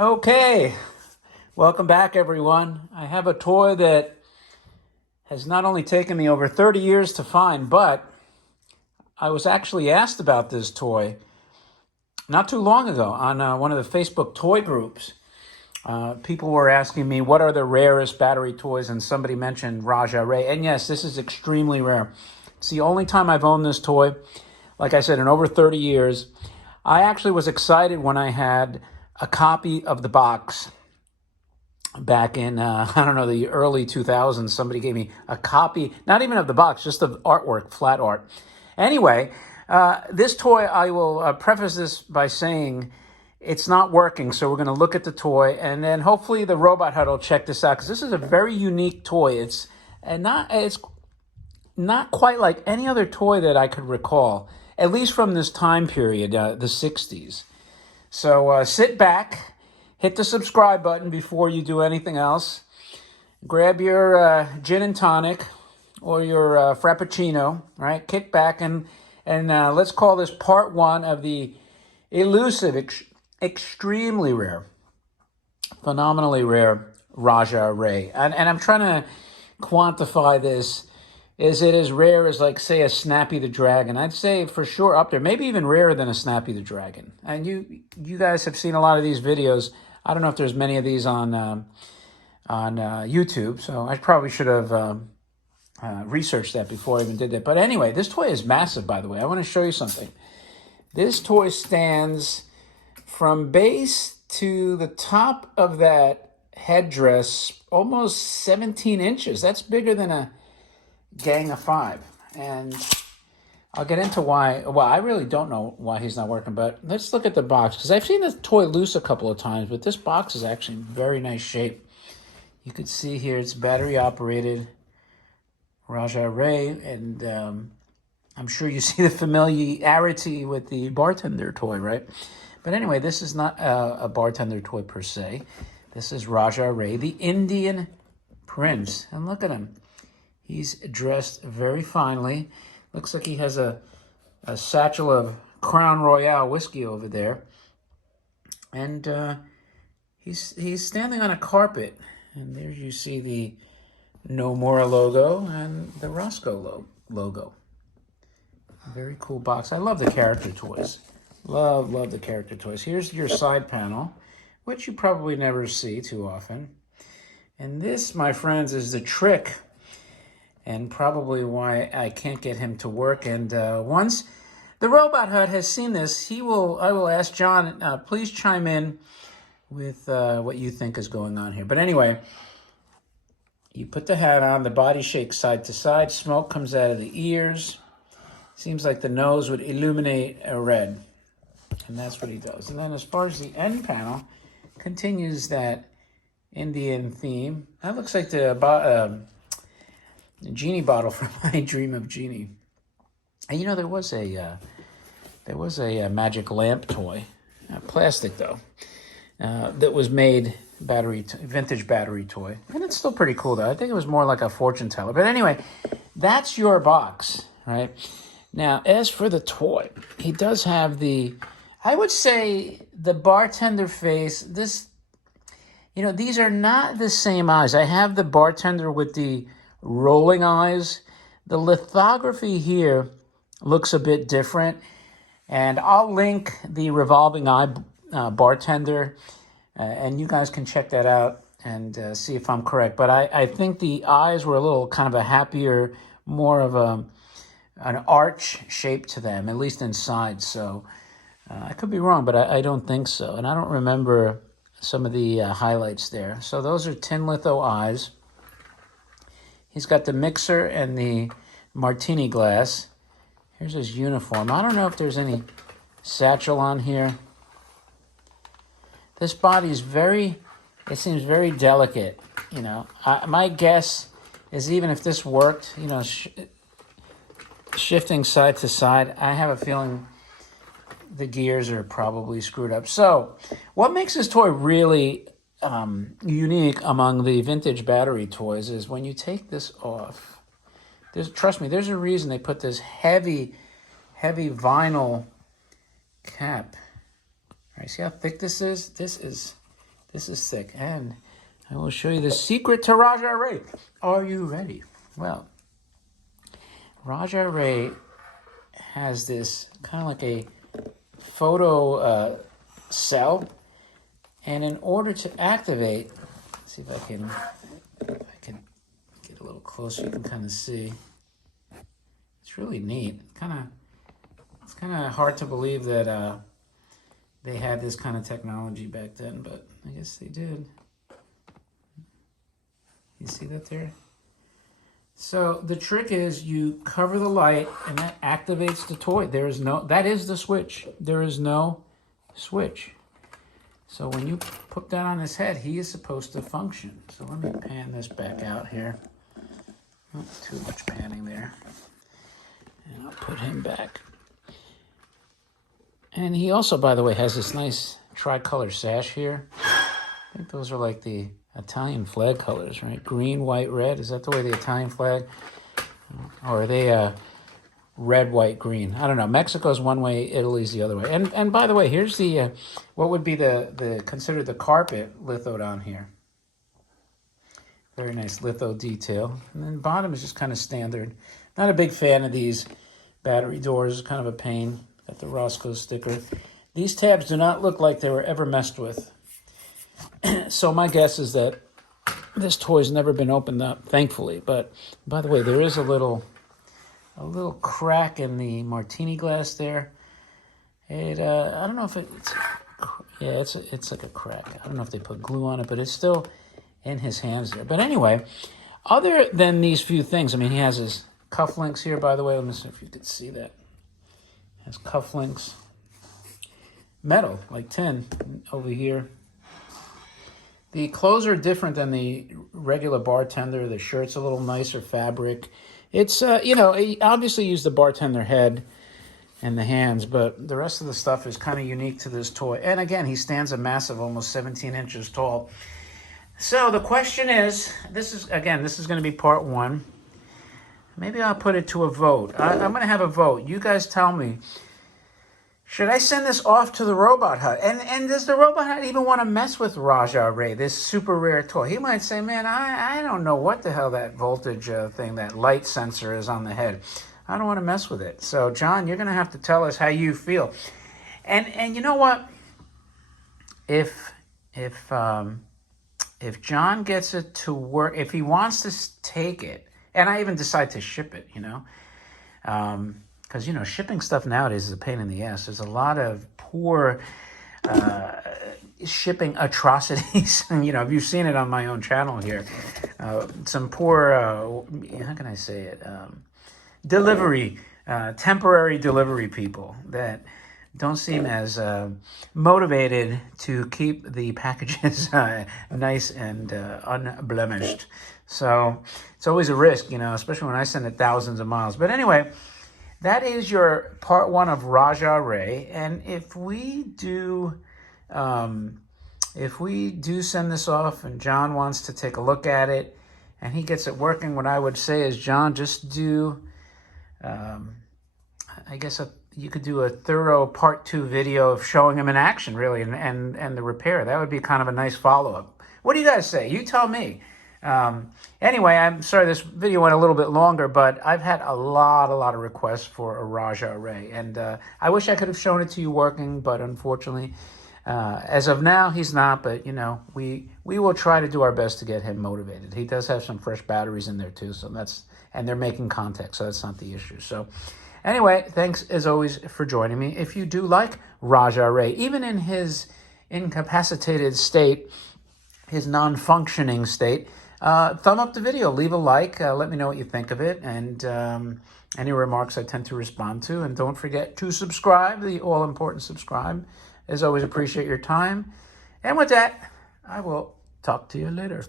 Okay, welcome back, everyone. I have a toy that has not only taken me over 30 years to find, but I was actually asked about this toy not too long ago on one of the Facebook toy groups. People were asking me, what are the rarest battery toys? And somebody mentioned Rajah. And yes, this is extremely rare. It's the only time I've owned this toy, like I said, in over 30 years. I actually was excited when I had a copy of the box back in, I don't know, the early 2000s. Somebody gave me a copy, not even of the box, just of artwork, flat art. Anyway, this toy, I will preface this by saying it's not working. So we're going to look at the toy, and then hopefully the Robot Hut will check this out, because this is a very unique toy. It's not quite like any other toy that I could recall, at least from this time period, the 60s. So sit back, hit the subscribe button before you do anything else. Grab your gin and tonic or your Frappuccino, right? Kick back and let's call this part one of the elusive, extremely rare, phenomenally rare Rajah Ray. And I'm trying to quantify this. Is it as rare as, like, say, a Snappy the Dragon? I'd say for sure up there, maybe even rarer than a Snappy the Dragon. And you guys have seen a lot of these videos. I don't know if there's many of these on YouTube, so I probably should have researched that before I even did that. But anyway, this toy is massive, by the way. I want to show you something. This toy stands from base to the top of that headdress almost 17 inches. That's bigger than a Gang of Five. And I'll get into why. Well, I really don't know why he's not working, but let's look at the box, because I've seen this toy loose a couple of times, but this box is actually in very nice shape. You could see here it's battery operated Rajah Ray, and I'm sure you see the familiarity with the bartender toy, right? But anyway, this is not a bartender toy per se. This is Rajah Ray, the Indian Prince. And look at him. He's dressed very finely. Looks like he has a satchel of Crown Royal whiskey over there. And he's standing on a carpet. And there you see the Nomura logo and the Rosko logo. Very cool box. I love the character toys. Love the character toys. Here's your side panel, which you probably never see too often. And this, my friends, is the trick, and probably why I can't get him to work. And once the Robot Hut has seen this, I will ask John, please chime in with what you think is going on here. But anyway, you put the hat on, the body shakes side to side, smoke comes out of the ears. Seems like the nose would illuminate a red. And that's what he does. And then as far as the end panel, continues that Indian theme. That looks like the genie bottle from My Dream of Genie. And you know, there was a magic lamp toy, plastic though, that was made vintage battery toy, and it's still pretty cool though. I think it was more like a fortune teller. But anyway, that's your box, right? Now, as for the toy, he does have I would say the bartender face. These are not the same eyes. I have the bartender with the rolling eyes. The lithography here looks a bit different, and I'll link the revolving eye bartender, and you guys can check that out and see if I'm correct. But I think the eyes were a little kind of a happier, more of an arch shape to them, at least inside. So I could be wrong, but I don't think so, and I don't remember some of the highlights there. So those are tin litho eyes. He's got the mixer and the martini glass. Here's his uniform. I don't know if there's any satchel on here. This body is it seems very delicate. My guess is even if this worked, shifting side to side, I have a feeling the gears are probably screwed up. So what makes this toy really unique among the vintage battery toys is when you take this off, trust me, there's a reason they put this heavy vinyl cap. All right, see how thick this is? This is This is thick. And I will show you the secret to Rajah Ray. Are you ready? Well, Rajah Ray has this kind of like a photo cell. And in order to activate, let's see if I can get a little closer, you can kind of see. It's really neat. It's kind of hard to believe that they had this kind of technology back then, but I guess they did. You see that there? So the trick is you cover the light and that activates the toy. That is the switch. There is no switch. So when you put that on his head, he is supposed to function. So let me pan this back out here. Not too much panning there. And I'll put him back. And he also, by the way, has this nice tricolor sash here. I think those are like the Italian flag colors, right? Green, white, red. Is that the way the Italian flag? Or are they red, white, green? I don't know. Mexico's one way, Italy's the other way. And by the way, here's the what would be considered the carpet lithoed on here. Very nice litho detail. And then bottom is just kind of standard. Not a big fan of these battery doors. Kind of a pain. Got the Rosko sticker. These tabs do not look like they were ever messed with. So my guess is that this toy's never been opened up, thankfully. But by the way, there is a little crack in the martini glass there. I don't know if it's like a crack. I don't know if they put glue on it, but it's still in his hands there. But anyway, other than these few things, I mean, he has his cufflinks here, by the way. Let me see if you could see that. He has cufflinks. Metal, like tin, over here. The clothes are different than the regular bartender. The shirt's a little nicer fabric. It's, he obviously used the bartender head and the hands, but the rest of the stuff is kind of unique to this toy. And again, he stands a massive, almost 17 inches tall. So the question is, this is going to be part one. Maybe I'll put it to a vote. I'm going to have a vote. You guys tell me. Should I send this off to the Robot Hut? And does the Robot Hut even want to mess with Rajah Ray, this super rare toy? He might say, man, I don't know what the hell that voltage thing, that light sensor is on the head. I don't want to mess with it. So, John, you're going to have to tell us how you feel. And you know what? If John gets it to work, if he wants to take it, and I even decide to ship it, because, shipping stuff nowadays is a pain in the ass. There's a lot of poor shipping atrocities. If you've seen it on my own channel here, some poor, how can I say it, temporary delivery people that don't seem as motivated to keep the packages nice and unblemished. So it's always a risk, especially when I send it thousands of miles. But anyway, that is your part one of Rajah Ray. And if we do send this off and John wants to take a look at it and he gets it working, what I would say is, John, just do, you could do a thorough part 2 video of showing him in action, really, and the repair. That would be kind of a nice follow-up. What do you guys say? You tell me. Anyway, I'm sorry this video went a little bit longer, but I've had a lot of requests for a Rajah Ray, and I wish I could have shown it to you working, but unfortunately, as of now, he's not. But we will try to do our best to get him motivated. He does have some fresh batteries in there too, and they're making contact, so that's not the issue. So anyway, thanks as always for joining me. If you do like Rajah Ray, even in his incapacitated state, his non-functioning state, thumb up the video, leave a like, let me know what you think of it, and any remarks I tend to respond to. And don't forget to subscribe, the all-important subscribe. As always, appreciate your time. And with that, I will talk to you later.